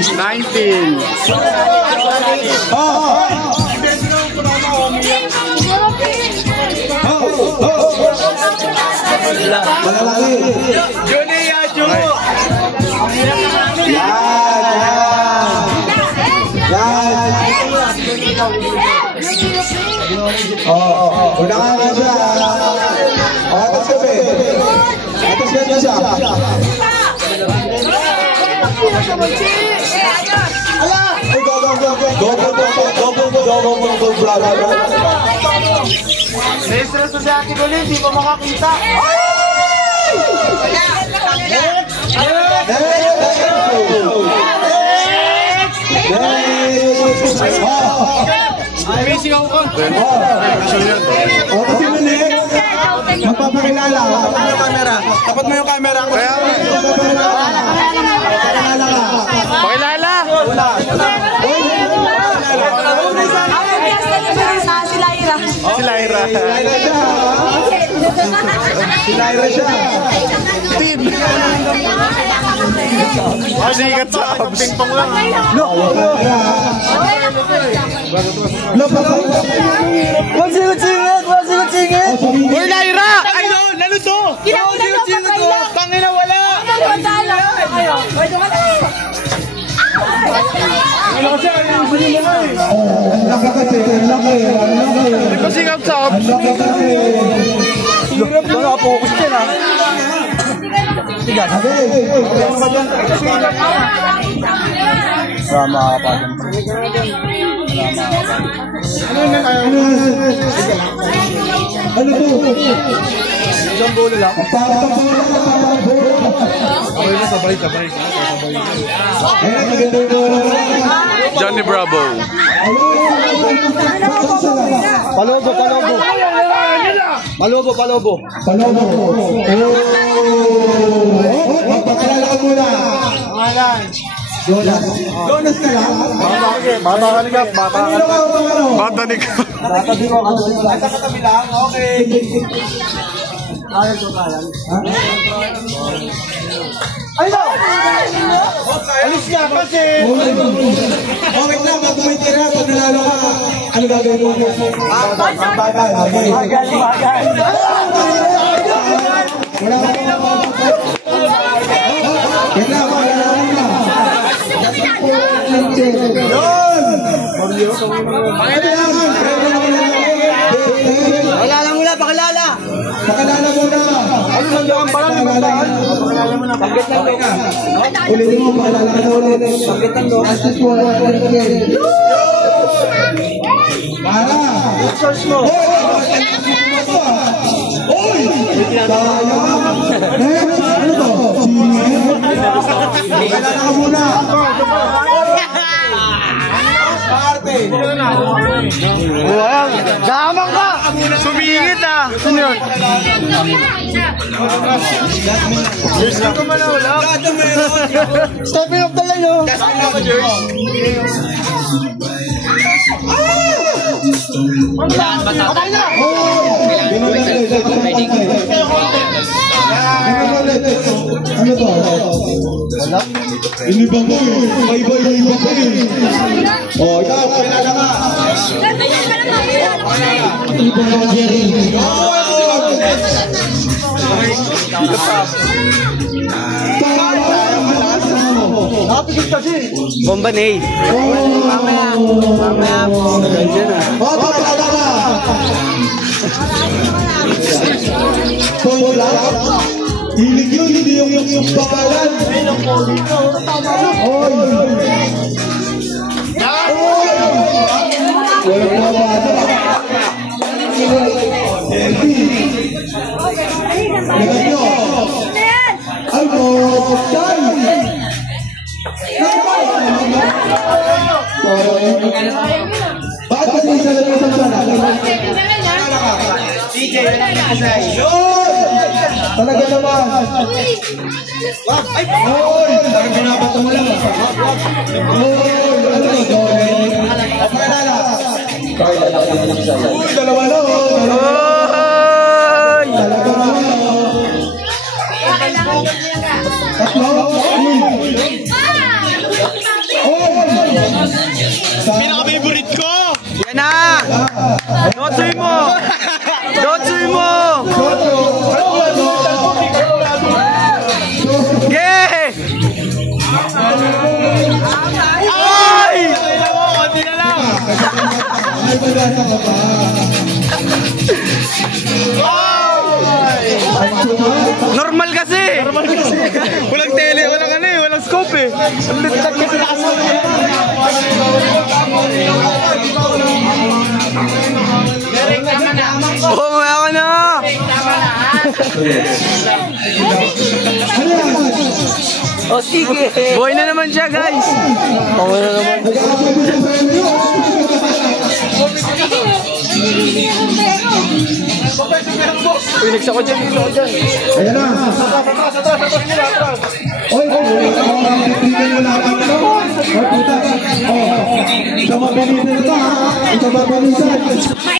19. Malalaki. Juni ya, Juni. Udah nga siya. Atas kape. Atas ka siya. Naistres na si Ate Dolly, di pa makakita. May sigaw ko. Kasi mo next, magpapakilala. Tapat mo yung camera. Kaya pakilala. Si Lyra. Si Lyra siya. Tin. Sikat sa ping-pong lang. Singit. Uy, Lyra! Ay, naluto! Tangina, wala! Di ba sikat sa ops? Hirap na na-focus dyan ha. Sama pa dyan. Ano to? Isang bolo lang. Sabay. Johnny Bravo. Palobo. Magpakilala ka muna. Jonas ka lang? Bata ni Kap. Bata katabi lang? Okay. Alis niya kasi! Okay na, bago may tira, pag nanalo ka, ano gagawin mo? Bagal. Wala ka na. Wala lang mula, pakilala! Pakilala muna. Ano nandiyan pa lang, pakilala mo na. Pagkat lang doon. Ulitin mo, pakilala ka na ulit. Pagkat lang doon. Para! Search mo! Oy! Ano to? Pakilala ka muna. Parte! Damang ka! Sumingit ah! Sino yun? Stepping up the line, oh! Patay na! Ano to? Iniba mo eh. Iba ko eh. Oh, ikaw, pakilala ka. Iba mo, Jerry. Bomba na eh. Mamaya po. Oh, pakilala ka. Point lang. Hilig yun, hindi yung pangalan. Oy! Walang mga bata. Lagat nyo. Ay mo, tay! Bakit kasi isa lang isang sana? DJ, Talaga naman. Ay! Oy! Parang binabato mo lang. Oy! Ano to, Joel? Pakilala. Uy, dalawa na. Talaga naman. Tatlo? Normal kasi. Walang tele, walang ano eh, walang scope eh. Oo, maya ka na. O sige. Buhay na naman siya, guys. Tawa na naman. Phoenix ako dyan, Ayan na. Oy, tignan mo lang ang ano. Oy, puta. Oh, ito mabilisan ito ha. Ito mabilisan.